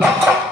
Bye.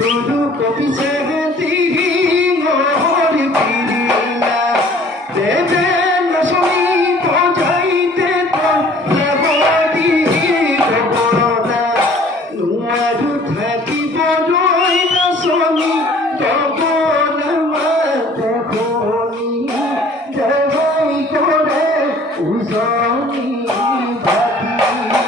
Guru Gopi Sahati Ngor Kirina Deben Nasoni Pojaite Ton Nabadi Gopona Nuadu Thaki Bodoi Nasoni Gopona Mate Khoni Jai Kore Uzoni Bhati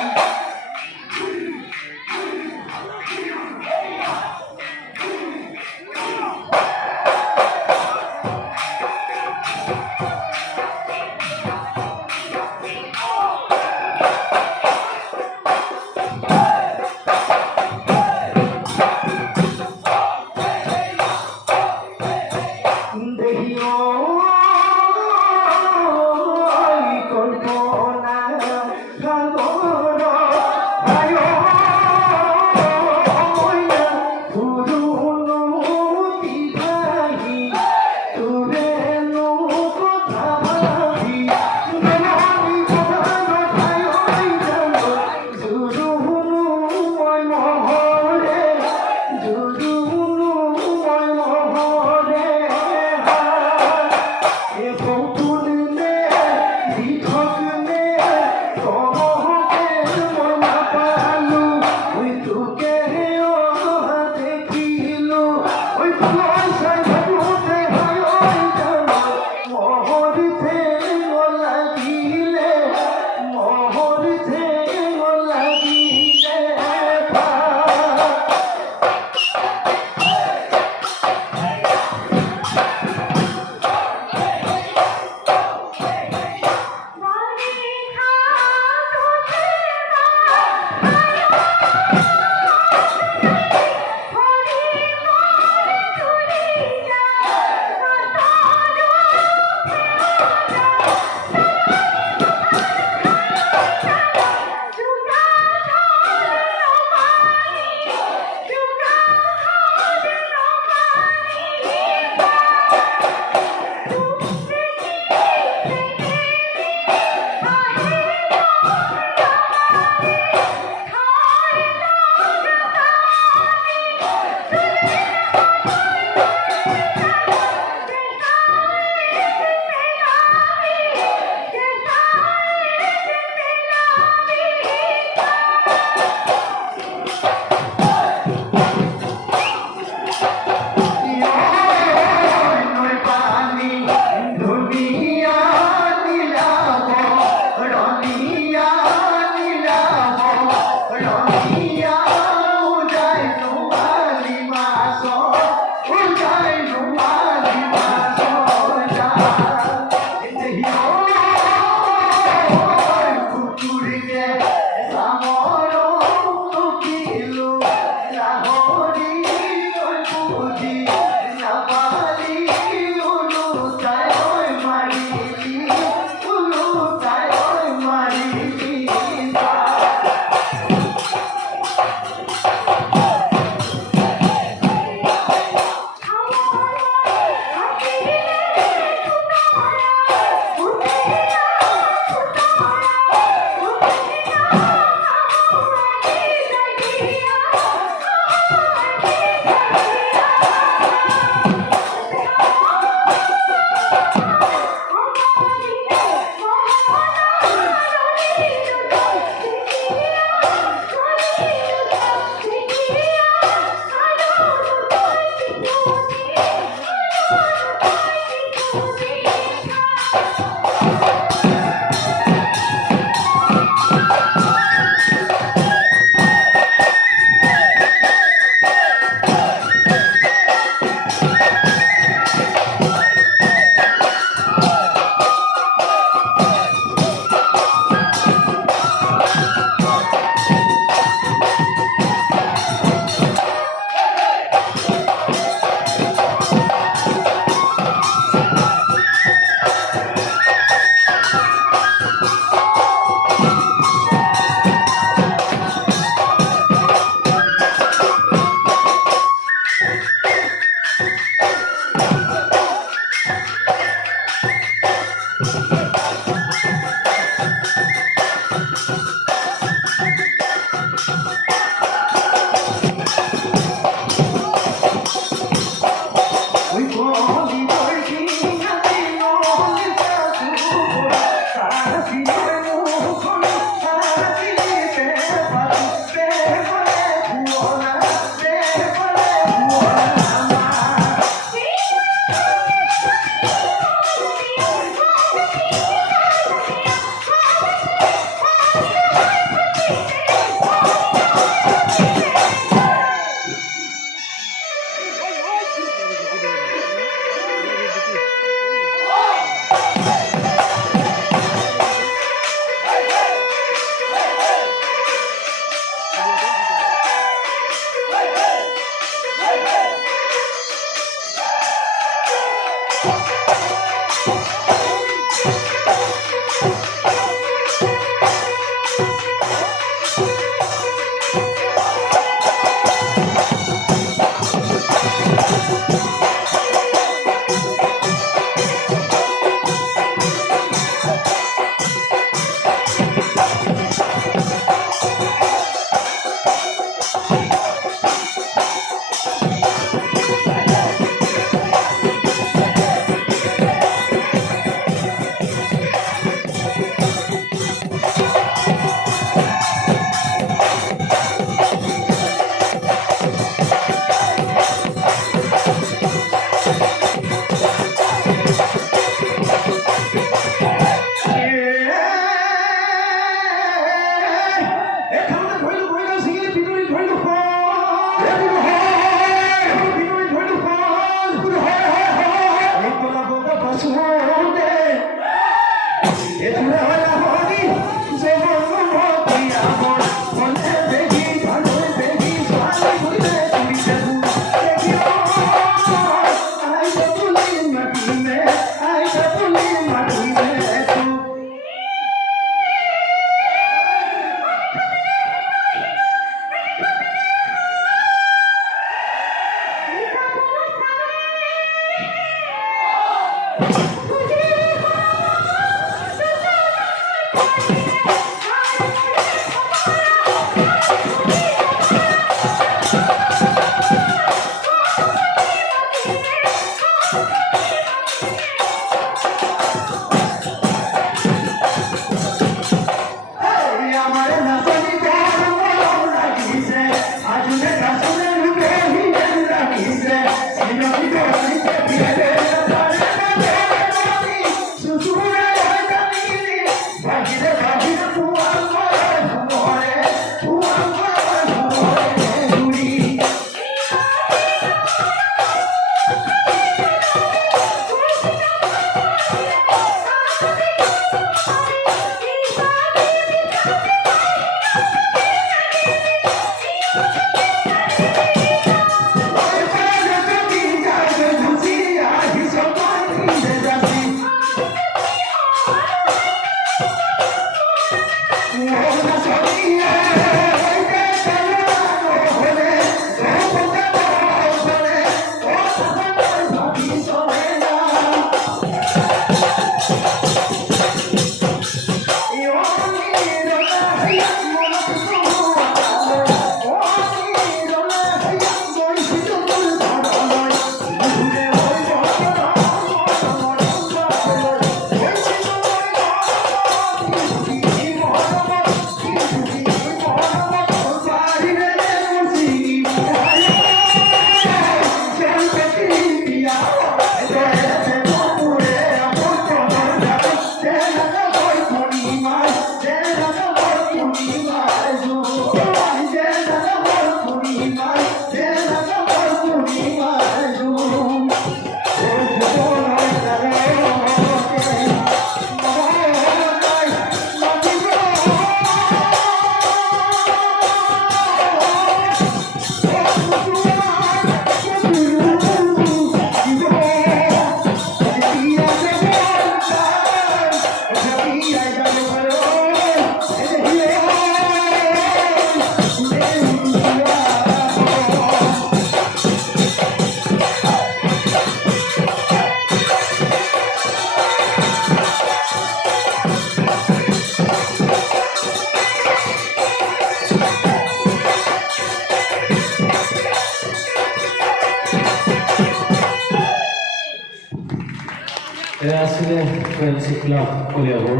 এয়া আছিলে friendship club Kaliabor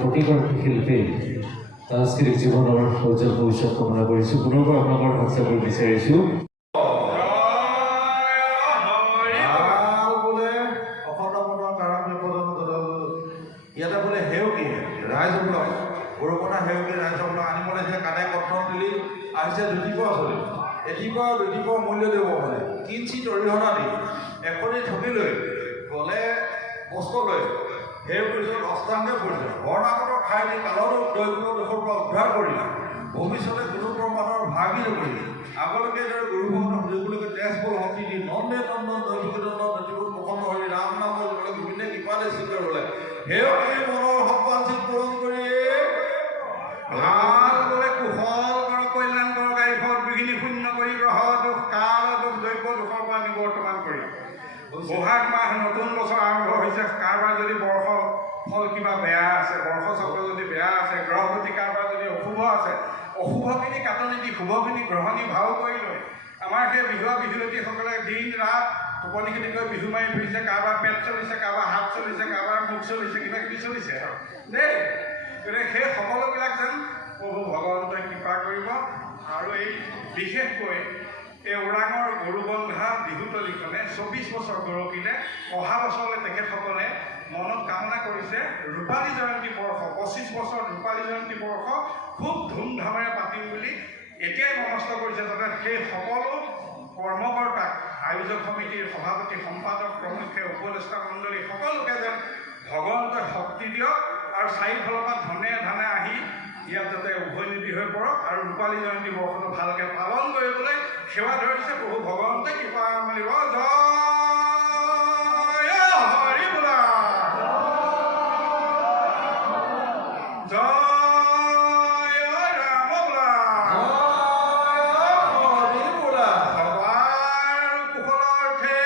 প্ৰতিগৰাকী শিল্পী সাংস্কৃতিক জীৱনৰ উজ্জ্বল ভৱিষ্যত কামনা কৰিছোঁ। পুনৰবাৰ আপোনালোকৰ হাত চাপৰি বিচাৰিছোঁ। ইয়াতে বোলে সেউকী ৰাইজসকলক বৰপনা সেউকী ৰাইজসকলক আনিবলৈ যে কানে কঠন তুলি আহিছে দুটিপৰ আচলি দুটিপৰ মূল্য দিব মানে কিঞ্চিত অৰিহণা দি এখনি ঠগি লৈ গ'লে কষ্ট লৈ সেই পৰিচয়ত অষ্টাংগে পৰিচয় বৰ্ণাগত খাই দি কালৰ দৈৱৰ দোষৰ পৰা উদ্ধাৰ কৰিলে ভৱিষ্যতে কোনো প্ৰমাণৰ ভাগি নকৰিলে আগলৈকে দৰে গুৰু ভগৱানৰ সুযোগলৈকে তেজবল শক্তি দি নন্দে নন্দন দৈৱকীনন্দন নদীবোৰ প্ৰসন্ন হৈ ৰাম নামৰ বিভিন্ন কৃপালে স্বীকাৰ হ'লে সেই মনৰ সন্মানচিত পূৰণ কৰি ভাল বোলে কুশল কৰ কল্যাণ কৰ গাড়ীখন বিঘিনি শূন্য কৰি গ্ৰহ দুখ কাল দুখ দ্ৰব্য দুখৰ পৰা নিবৰ্তমান কৰি বহাগ মাহ নতুন বছৰ আৰম্ভ হৈছে। কাৰোবাৰ যদি বৰ্ষ ফল কিবা বেয়া আছে, বৰ্ষ চক্ৰ যদি বেয়া আছে, গ্ৰহপতি কাৰোবাৰ যদি অশুভ আছে, অশুভখিনি কাটনি দি শুভখিনি গ্ৰহণী ভাও কৰি লৈ আমাৰ সেই বিহুৱা বিহুৱতীসকলে দিন ৰাত টোপনিখিনি গৈ বিহু মাৰি ফুৰিছে। কাৰোবাৰ পেট চলিছে, কাৰোবাৰ হাত চলিছে, কাৰোবাৰ মুখ চলিছে, কিবা কিবি চলিছে আৰু দেই। গতিকে সেই সকলোবিলাক যেন প্ৰভু ভগৱন্তই কৃপা কৰিব আৰু এই বিশেষকৈ এই ওৰাঙৰ গৰুবন্ধা বিহুতলীখনে 24 বছৰ গৰকিলে। অহা বছৰলৈ তেখেতসকলে মনত কামনা কৰিছে ৰূপালী জয়ন্তী বৰ্ষ 25 বছৰ ৰূপালী জয়ন্তী বৰ্ষ খুব ধুমধামেৰে পাতিম বুলি এতিয়াই মনস্থ কৰিছে, যাতে সেই সকলো কৰ্মকৰ্তাক আয়োজক সমিতিৰ সভাপতি সম্পাদক প্ৰমুখ্যে উপদেষ্টা মণ্ডলী সকলোকে যেন ভগৱন্তই শক্তি দিয়ক আৰু চাৰিওফালৰ পৰা ধনে ধানে আহি ইয়াত যাতে উভৈনদী হৈ পৰক আৰু ৰূপালী জয়ন্তী বৰ্ষটো ভালকৈ পালন কৰিবলৈ সেৱা ধৰিছে প্ৰভু ভগৱন্তই কৃপা মিলিব। জয় হৰি বোলা, জয় ৰাম বোলা, হৰি বোলা সবাৰ কুশলাৰ্থে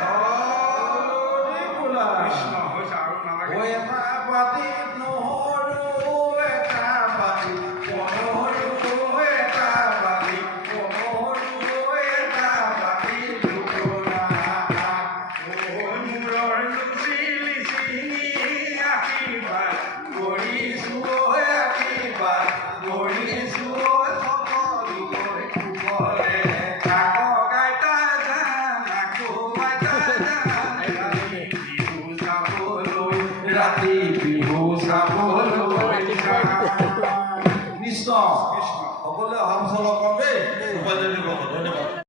হৰি বোলা কৃষ্ণ হৈছে আৰু নালাগে। এটা পাতিত নহৰু এটা পাতি নহৰু এটা পাতি নহৰু এটা পাতি দুটুকুৰা মূৰৰ লুচিলি চিঙি আশীৰ্বাদ কৰিছোঁ আশীৰ্বাদ কৰিছোঁ সকলোকৈ কুশলে কাক আইতা জান আকৌ আইতা জান বিহু চাবলৈ ৰাতি বিহু চাবলৈ কৃষ্ণ সকলোৱে অহা বছৰ লগ পাম দেই। ধন্যবাদ।